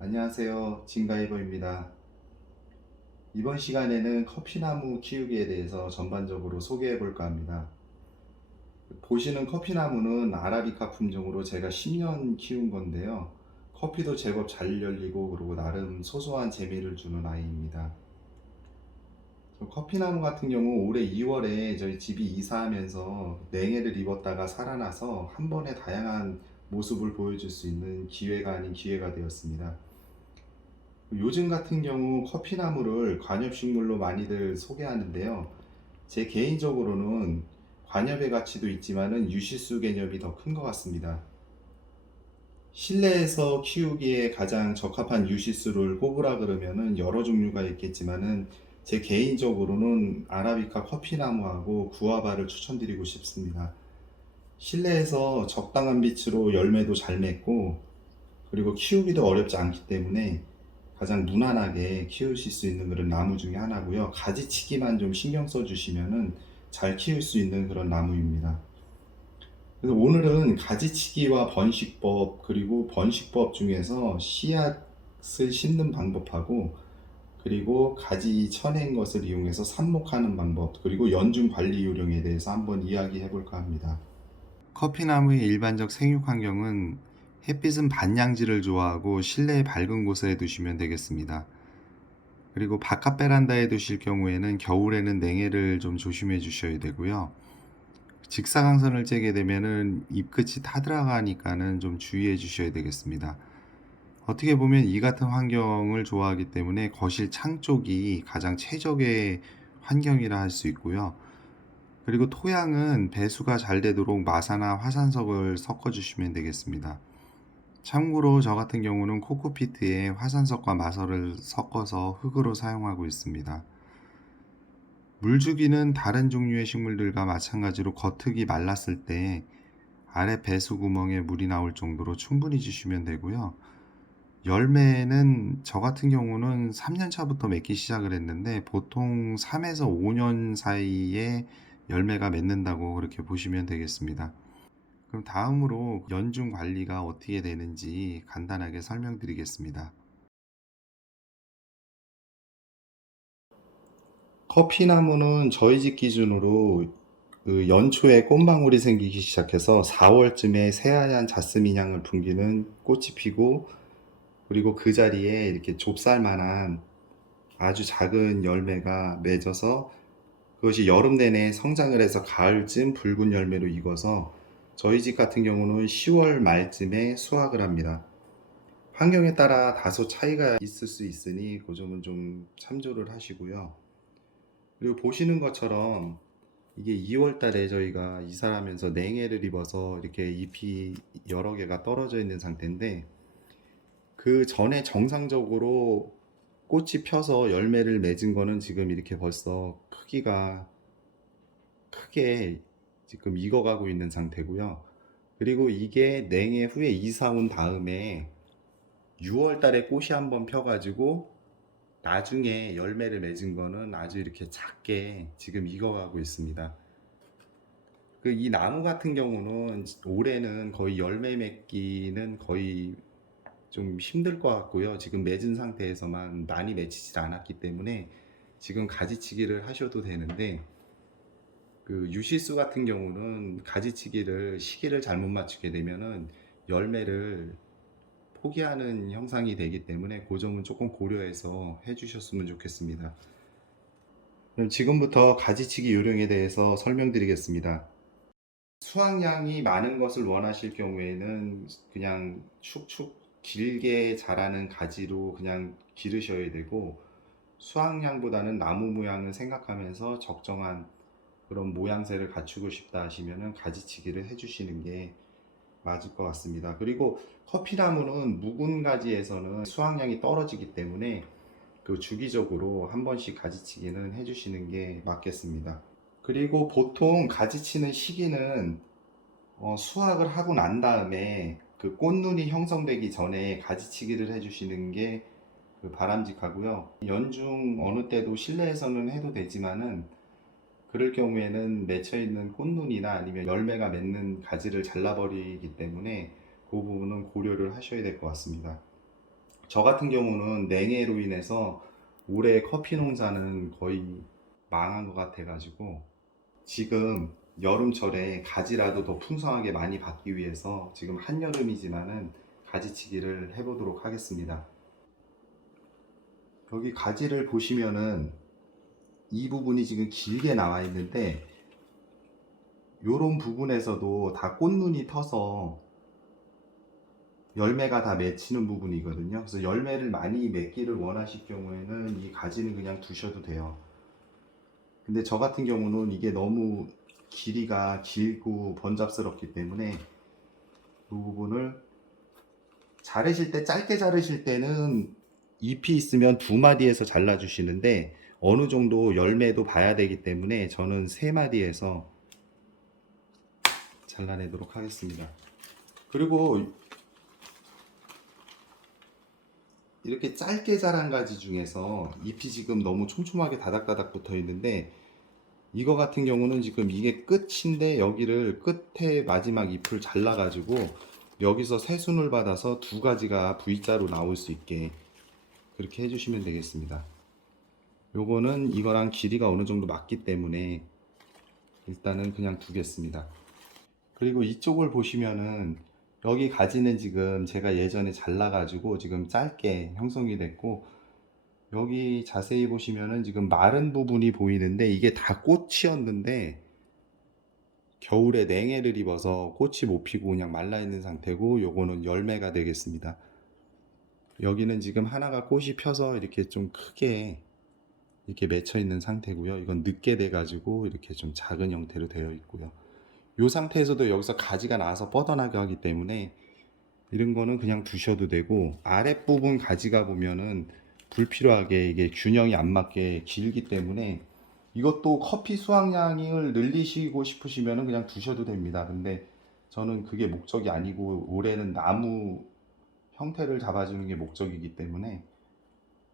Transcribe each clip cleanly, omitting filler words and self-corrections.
안녕하세요. 진가이버입니다. 이번 시간에는 커피나무 키우기에 대해서 전반적으로 소개해 볼까 합니다. 보시는 커피나무는 아라비카 품종으로 제가 10년 키운 건데요. 커피도 제법 잘 열리고 그리고 나름 소소한 재미를 주는 아이입니다. 커피나무 같은 경우 올해 2월에 저희 집이 이사하면서 냉해를 입었다가 살아나서 한 번에 다양한 모습을 보여줄 수 있는 기회가 아닌 기회가 되었습니다. 요즘 같은 경우 커피나무를 관엽식물로 많이들 소개하는데요. 제 개인적으로는 관엽의 가치도 있지만은 유실수 개념이 더 큰 것 같습니다. 실내에서 키우기에 가장 적합한 유실수를 꼽으라 그러면은 여러 종류가 있겠지만은 제 개인적으로는 아라비카 커피나무하고 구아바를 추천드리고 싶습니다. 실내에서 적당한 빛으로 열매도 잘 맺고 그리고 키우기도 어렵지 않기 때문에 가장 무난하게 키우실 수 있는 그런 나무 중에 하나고요. 가지치기만 좀 신경 써 주시면은 잘 키울 수 있는 그런 나무입니다. 그래서 오늘은 가지치기와 번식법, 그리고 번식법 중에서 씨앗을 심는 방법하고, 그리고 가지 쳐낸 것을 이용해서 삽목하는 방법, 그리고 연중 관리 요령에 대해서 한번 이야기해 볼까 합니다. 커피나무의 일반적 생육 환경은 햇빛은 반양지를 좋아하고 실내의 밝은 곳에 두시면 되겠습니다. 그리고 바깥 베란다에 두실 경우에는 겨울에는 냉해를 좀 조심해 주셔야 되고요. 직사광선을 쬐게 되면은 잎끝이 타들어가니까는 좀 주의해 주셔야 되겠습니다. 어떻게 보면 이 같은 환경을 좋아하기 때문에 거실 창 쪽이 가장 최적의 환경이라 할 수 있고요. 그리고 토양은 배수가 잘 되도록 마사나 화산석을 섞어 주시면 되겠습니다. 참고로 저 같은 경우는 코코피트에 화산석과 마설을 섞어서 흙으로 사용하고 있습니다. 물주기는 다른 종류의 식물들과 마찬가지로 겉흙이 말랐을 때 아래 배수 구멍에 물이 나올 정도로 충분히 주시면 되고요. 열매는 저 같은 경우는 3년 차부터 맺기 시작을 했는데 보통 3에서 5년 사이에 열매가 맺는다고 그렇게 보시면 되겠습니다. 그럼 다음으로 연중 관리가 어떻게 되는지 간단하게 설명드리겠습니다. 커피나무는 저희 집 기준으로 그 연초에 꽃망울이 생기기 시작해서 4월쯤에 새하얀 자스민 향을 풍기는 꽃이 피고, 그리고 그 자리에 이렇게 좁쌀만한 아주 작은 열매가 맺어서 그것이 여름 내내 성장을 해서 가을쯤 붉은 열매로 익어서 저희 집 같은 경우는 10월 말쯤에 수확을 합니다. 환경에 따라 다소 차이가 있을 수 있으니 그 점은 좀 참조를 하시고요. 그리고 보시는 것처럼 이게 2월 달에 저희가 이사를 하면서 냉해를 입어서 이렇게 잎이 여러 개가 떨어져 있는 상태인데, 그 전에 정상적으로 꽃이 펴서 열매를 맺은 거는 지금 이렇게 벌써 크기가 크게 지금 익어가고 있는 상태고요. 그리고 이게 냉해 후에 이사 온 다음에 6월 달에 꽃이 한번 펴가지고 나중에 열매를 맺은 거는 아주 이렇게 작게 지금 익어가고 있습니다. 그 이 나무 같은 경우는 올해는 거의 열매 맺기는 거의 좀 힘들 것 같고요. 지금 맺은 상태에서만 많이 맺히질 않았기 때문에 지금 가지치기를 하셔도 되는데, 그 유실수 같은 경우는 가지치기를 시기를 잘못 맞추게 되면은 열매를 포기하는 형상이 되기 때문에 그 점은 조금 고려해서 해주셨으면 좋겠습니다. 그럼 지금부터 가지치기 요령에 대해서 설명드리겠습니다. 수확량이 많은 것을 원하실 경우에는 그냥 축축 길게 자라는 가지로 그냥 기르셔야 되고, 수확량보다는 나무 모양을 생각하면서 적정한 그런 모양새를 갖추고 싶다 하시면은 가지치기를 해주시는 게 맞을 것 같습니다. 그리고 커피나무는 묵은 가지에서는 수확량이 떨어지기 때문에 그 주기적으로 한 번씩 가지치기는 해주시는 게 맞겠습니다. 그리고 보통 가지치는 시기는 수확을 하고 난 다음에 그 꽃눈이 형성되기 전에 가지치기를 해주시는 게 바람직하고요. 연중 어느 때도 실내에서는 해도 되지만은 그럴 경우에는 맺혀 있는 꽃눈이나 아니면 열매가 맺는 가지를 잘라버리기 때문에 그 부분은 고려를 하셔야 될 것 같습니다. 저 같은 경우는 냉해로 인해서 올해 커피 농사는 거의 망한 것 같아가지고 지금 여름철에 가지라도 더 풍성하게 많이 받기 위해서 지금 한여름이지만은 가지치기를 해보도록 하겠습니다. 여기 가지를 보시면은 이 부분이 지금 길게 나와 있는데 요런 부분에서도 다 꽃눈이 터서 열매가 다 맺히는 부분이거든요. 그래서 열매를 많이 맺기를 원하실 경우에는 이 가지는 그냥 두셔도 돼요. 근데 저 같은 경우는 이게 너무 길이가 길고 번잡스럽기 때문에 이 부분을 자르실 때, 짧게 자르실 때는 잎이 있으면 두 마디에서 잘라 주시는데 어느 정도 열매도 봐야 되기 때문에 저는 세 마디에서 잘라내도록 하겠습니다. 그리고 이렇게 짧게 자란 가지 중에서 잎이 지금 너무 촘촘하게 다닥다닥 붙어 있는데 이거 같은 경우는 지금 이게 끝인데 여기를 끝에 마지막 잎을 잘라 가지고 여기서 새순을 받아서 두 가지가 V자로 나올 수 있게 그렇게 해주시면 되겠습니다. 요거는 이거랑 길이가 어느 정도 맞기 때문에 일단은 그냥 두겠습니다. 그리고 이쪽을 보시면은 여기 가지는 지금 제가 예전에 잘라가지고 지금 짧게 형성이 됐고 여기 자세히 보시면은 지금 마른 부분이 보이는데 이게 다 꽃이었는데 겨울에 냉해를 입어서 꽃이 못 피고 그냥 말라 있는 상태고 요거는 열매가 되겠습니다. 여기는 지금 하나가 꽃이 펴서 이렇게 좀 크게 이렇게 맺혀 있는 상태고요. 이건 늦게 돼 가지고 이렇게 좀 작은 형태로 되어 있고요. 이 상태에서도 여기서 가지가 나와서 뻗어나가기 하기 때문에 이런 거는 그냥 두셔도 되고 아랫부분 가지가 보면은 불필요하게 이게 균형이 안 맞게 길기 때문에 이것도 커피 수확량을 늘리시고 싶으시면은 그냥 두셔도 됩니다. 근데 저는 그게 목적이 아니고 올해는 나무 형태를 잡아주는 게 목적이기 때문에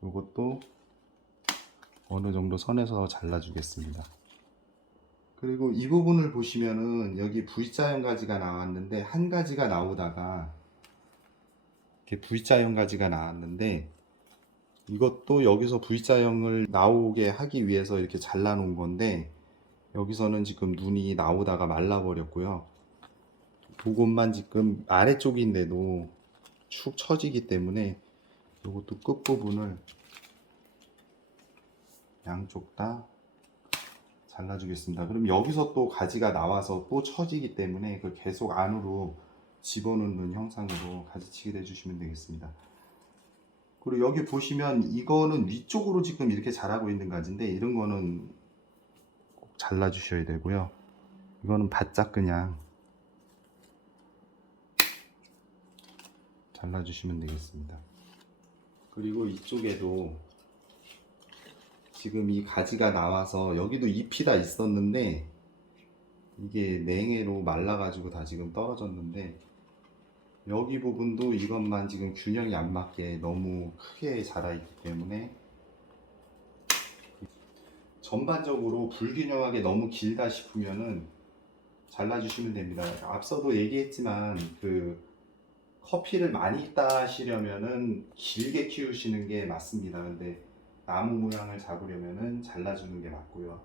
이것도 어느 정도 선에서 잘라주겠습니다. 그리고 이 부분을 보시면은 여기 V자형 가지가 나왔는데 한 가지가 나오다가 이렇게 V자형 가지가 나왔는데 이것도 여기서 V자형을 나오게 하기 위해서 이렇게 잘라 놓은 건데 여기서는 지금 눈이 나오다가 말라 버렸고요. 그것만 지금 아래쪽인데도 축 처지기 때문에 이것도 끝부분을 양쪽 다 잘라주겠습니다. 그럼 여기서 또 가지가 나와서 또 처지기 때문에 그걸 계속 안으로 집어넣는 형상으로 가지치기를 해주시면 되겠습니다. 그리고 여기 보시면 이거는 위쪽으로 지금 이렇게 자라고 있는 가지인데 이런 거는 꼭 잘라주셔야 되고요. 이거는 바짝 그냥 잘라주시면 되겠습니다. 그리고 이쪽에도 지금 이 가지가 나와서 여기도 잎이 다 있었는데 이게 냉해로 말라가지고 다 지금 떨어졌는데 여기 부분도 이것만 지금 균형이 안 맞게 너무 크게 자라 있기 때문에 전반적으로 불균형하게 너무 길다 싶으면은 잘라주시면 됩니다. 앞서도 얘기했지만 그 커피를 많이 따시려면은 길게 키우시는 게 맞습니다. 근데 나무 모양을 잡으려면은 잘라주는 게 맞고요.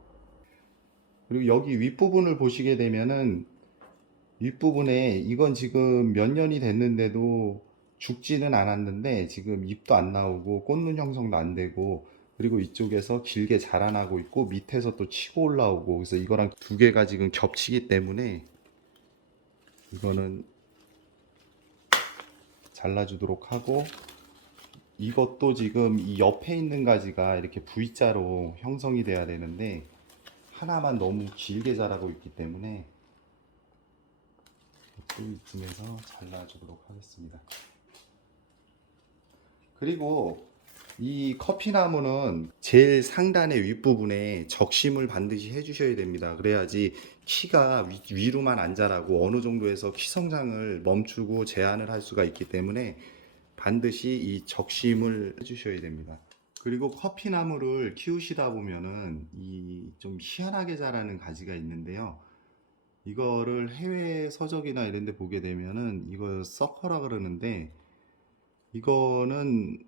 그리고 여기 윗부분을 보시게 되면은 윗부분에 이건 지금 몇 년이 됐는데도 죽지는 않았는데 지금 잎도 안 나오고 꽃눈 형성도 안 되고 그리고 이쪽에서 길게 자라나고 있고 밑에서 또 치고 올라오고 그래서 이거랑 두 개가 지금 겹치기 때문에 이거는 잘라주도록 하고 이것도 지금 이 옆에 있는 가지가 이렇게 V자로 형성이 돼야 되는데 하나만 너무 길게 자라고 있기 때문에 또 이쯤에서 잘라주도록 하겠습니다. 그리고 이 커피나무는 제일 상단의 윗부분에 적심을 반드시 해주셔야 됩니다. 그래야지 키가 위로만 안 자라고 어느 정도에서 키 성장을 멈추고 제한을 할 수가 있기 때문에 반드시 이 적심을 해주셔야 됩니다. 그리고 커피나무를 키우시다 보면은 이 좀 희한하게 자라는 가지가 있는데요. 이거를 해외 서적이나 이런 데 보게 되면은 이거 서커라 그러는데 이거는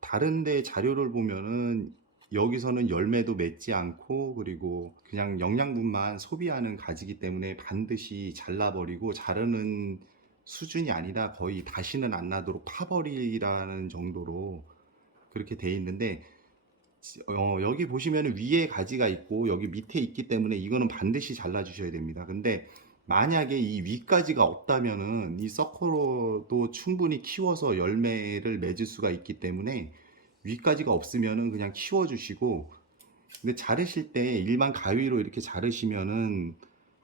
다른 데 자료를 보면은 여기서는 열매도 맺지 않고 그리고 그냥 영양분만 소비하는 가지기 때문에 반드시 잘라버리고 자르는 수준이 아니라 거의 다시는 안 나도록 파버리라는 정도로 그렇게 돼 있는데 여기 보시면은 위에 가지가 있고 여기 밑에 있기 때문에 이거는 반드시 잘라 주셔야 됩니다. 근데 만약에 이 윗가지가 없다면은 이 서커로도 충분히 키워서 열매를 맺을 수가 있기 때문에 윗가지가 없으면은 그냥 키워 주시고, 근데 자르실 때 일반 가위로 이렇게 자르시면은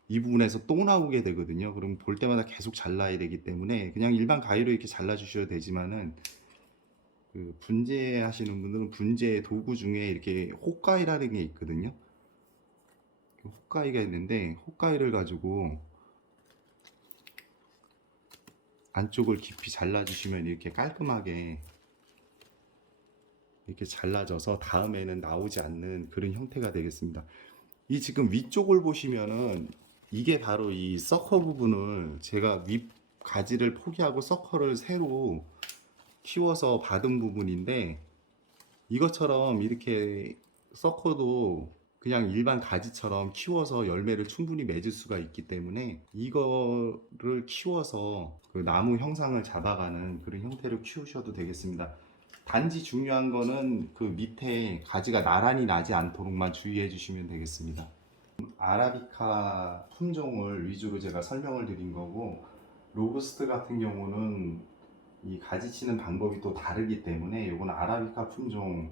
이 부분에서 또 나오게 되거든요. 그럼 볼 때마다 계속 잘라야 되기 때문에 그냥 일반 가위로 이렇게 잘라 주셔도 되지만은 그 분재하시는 분들은 분재 도구 중에 이렇게 호까이라는 게 있거든요. 호까이가 있는데 호까이를 가지고 안쪽을 깊이 잘라주시면 이렇게 깔끔하게 이렇게 잘라져서 다음에는 나오지 않는 그런 형태가 되겠습니다. 이 지금 위쪽을 보시면은 이게 바로 이 서커 부분을 제가 윗 가지를 포기하고 서커를 새로 키워서 받은 부분인데, 이것처럼 이렇게 서커도 그냥 일반 가지처럼 키워서 열매를 충분히 맺을 수가 있기 때문에 이거를 키워서 그 나무 형상을 잡아가는 그런 형태로 키우셔도 되겠습니다. 단지 중요한 거는 그 밑에 가지가 나란히 나지 않도록만 주의해 주시면 되겠습니다. 아라비카 품종을 위주로 제가 설명을 드린 거고, 로부스트 같은 경우는 이 가지치는 방법이 또 다르기 때문에 이건 아라비카 품종에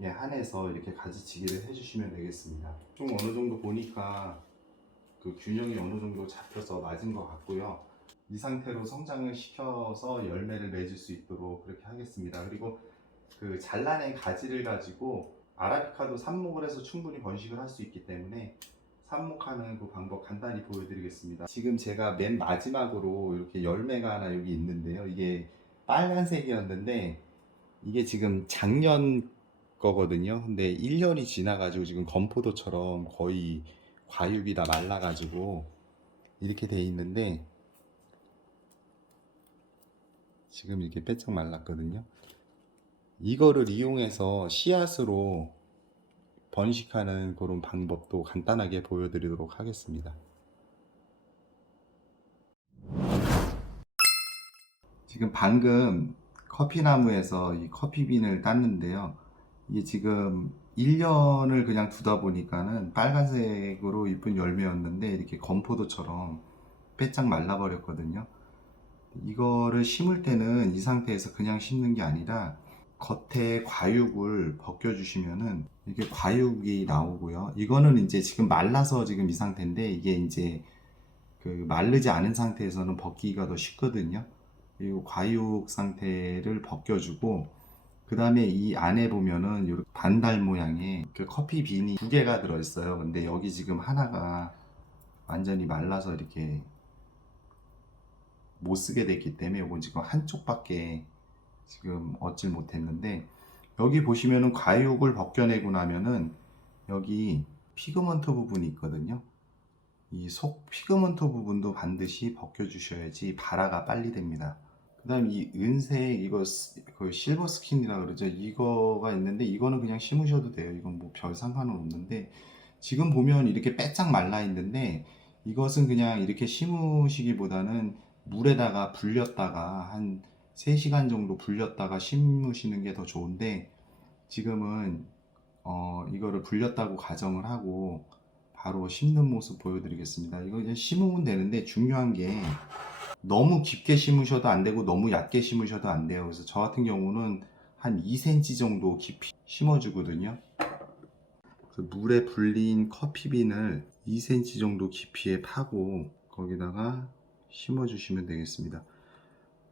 한해서 이렇게 가지치기를 해주시면 되겠습니다. 좀 어느 정도 보니까 그 균형이 어느 정도 잡혀서 맞은 것 같고요. 이 상태로 성장을 시켜서 열매를 맺을 수 있도록 그렇게 하겠습니다. 그리고 그 잘라낸 가지를 가지고 아라비카도 삽목을 해서 충분히 번식을 할 수 있기 때문에 삽목하는 그 방법 간단히 보여드리겠습니다. 지금 제가 맨 마지막으로 이렇게 열매가 하나 여기 있는데요. 이게 빨간색이었는데 이게 지금 작년 거거든요. 근데 1년이 지나가지고 지금 건포도처럼 거의 과육이 다 말라가지고 이렇게 돼 있는데 지금 이렇게 빼짝 말랐거든요. 이거를 이용해서 씨앗으로 번식하는 그런 방법도 간단하게 보여드리도록 하겠습니다. 지금 방금 커피나무에서 이 커피빈을 땄는데요. 이게 지금 1년을 그냥 두다 보니까는 빨간색으로 이쁜 열매였는데 이렇게 건포도처럼 빼짝 말라버렸거든요. 이거를 심을 때는 이 상태에서 그냥 심는 게 아니라 겉에 과육을 벗겨주시면은 이게 과육이 나오고요. 이거는 이제 지금 말라서 지금 이 상태인데 이게 이제 그 마르지 않은 상태에서는 벗기기가 더 쉽거든요. 그리고 과육 상태를 벗겨주고 그 다음에 이 안에 보면은 이렇게 반달 모양의 그 커피 빈이 두 개가 들어있어요. 근데 여기 지금 하나가 완전히 말라서 이렇게 못 쓰게 됐기 때문에 이건 지금 한쪽밖에 지금 얻질 못했는데, 여기 보시면은 과육을 벗겨내고 나면은 여기 피그먼트 부분이 있거든요. 이 속 피그먼트 부분도 반드시 벗겨 주셔야지 발화가 빨리 됩니다. 그 다음 이 은색 이거 그 실버 스킨이라 그러죠. 이거가 있는데 이거는 그냥 심으셔도 돼요. 이건 뭐 별 상관은 없는데 지금 보면 이렇게 빼짝 말라 있는데 이것은 그냥 이렇게 심으시기보다는 물에다가 불렸다가 한 3시간 정도 불렸다가 심으시는 게 더 좋은데, 지금은 이거를 불렸다고 가정을 하고 바로 심는 모습 보여드리겠습니다. 이거 이제 심으면 되는데 중요한 게 너무 깊게 심으셔도 안 되고 너무 얕게 심으셔도 안 돼요. 그래서 저 같은 경우는 한 2cm 정도 깊이 심어주거든요. 그래서 물에 불린 커피빈을 2cm 정도 깊이에 파고 거기다가 심어주시면 되겠습니다.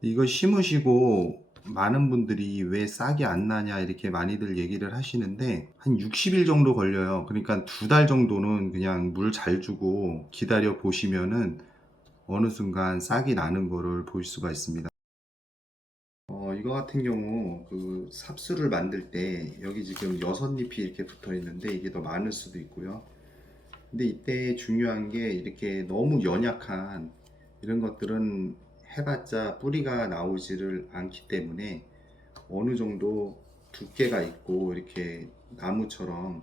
이거 심으시고 많은 분들이 왜 싹이 안 나냐 이렇게 많이들 얘기를 하시는데 한 60일 정도 걸려요. 그러니까 2달 정도는 그냥 물 잘 주고 기다려 보시면은 어느 순간 싹이 나는 거를 볼 수가 있습니다. 이거 같은 경우 그 삽수를 만들 때 여기 지금 6잎이 이렇게 붙어 있는데 이게 더 많을 수도 있고요. 근데 이때 중요한 게 이렇게 너무 연약한 이런 것들은 해봤자 뿌리가 나오지를 않기 때문에 어느 정도 두께가 있고 이렇게 나무처럼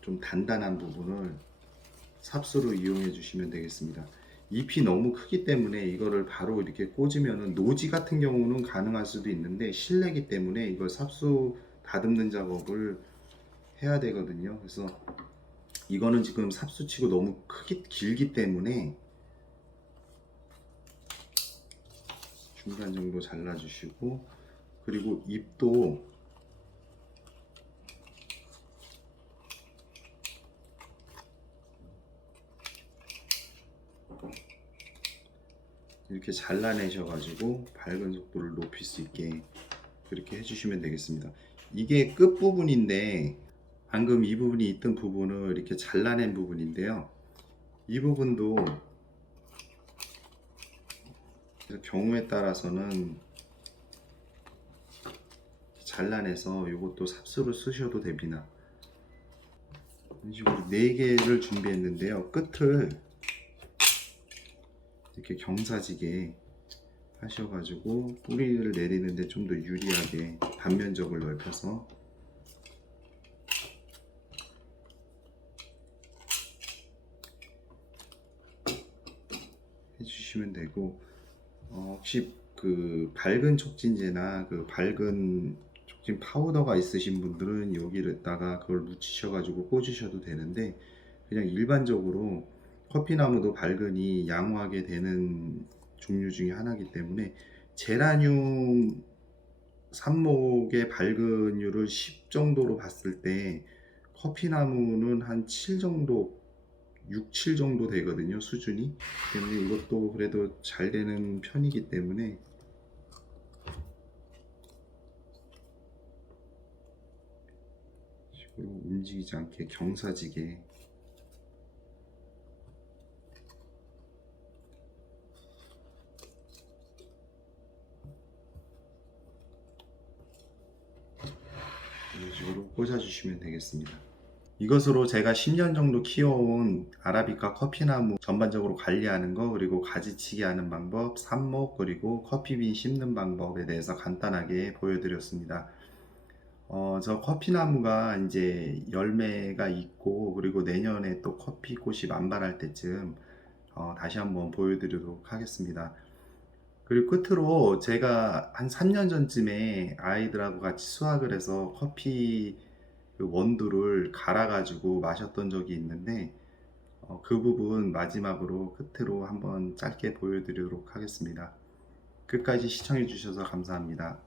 좀 단단한 부분을 삽수로 이용해 주시면 되겠습니다. 잎이 너무 크기 때문에 이거를 바로 이렇게 꽂으면은, 노지 같은 경우는 가능할 수도 있는데 실내기 때문에 이걸 삽수 다듬는 작업을 해야 되거든요. 그래서 이거는 지금 삽수치고 너무 길기 때문에 중간 정도 잘라주시고, 그리고 잎도 이렇게 잘라내셔가지고 밝은 속도를 높일 수 있게 그렇게 해주시면 되겠습니다. 이게 끝부분인데, 방금 이 부분이 있던 부분을 이렇게 잘라낸 부분인데요. 이 부분도 경우에 따라서는 잘라내서 이것도 삽수로 쓰셔도 됩니다. 이런 식으로 4개를 준비했는데요. 끝을 이렇게 경사지게 하셔가지고 뿌리를 내리는데 좀 더 유리하게 단면적을 넓혀서 해주시면 되고, 혹시 그 밝은 촉진제나 그 밝은 촉진 파우더가 있으신 분들은 여기에다가 그걸 묻히셔가지고 꽂으셔도 되는데, 그냥 일반적으로 커피나무도 발근이 양호하게 되는 종류 중에 하나이기 때문에 제라늄 삽목의 발근율을 10 정도로 봤을 때 커피나무는 한 7 정도, 6, 7 정도 되거든요, 수준이. 때문에 이것도 그래도 잘 되는 편이기 때문에 식으로 움직이지 않게 경사지게 이런 식으로 꽂아주시면 되겠습니다. 이것으로 제가 10년 정도 키워온 아라비카 커피나무 전반적으로 관리하는 거, 그리고 가지치기 하는 방법, 삽목, 그리고 커피빈 심는 방법에 대해서 간단하게 보여드렸습니다. 저 커피나무가 이제 열매가 있고, 그리고 내년에 또 커피꽃이 만발할 때쯤 다시 한번 보여드리도록 하겠습니다. 그리고 끝으로 제가 한 3년 전쯤에 아이들하고 같이 수확을 해서 커피 그 원두를 갈아가지고 마셨던 적이 있는데, 그 부분 마지막으로 끝으로 한번 짧게 보여드리도록 하겠습니다. 끝까지 시청해 주셔서 감사합니다.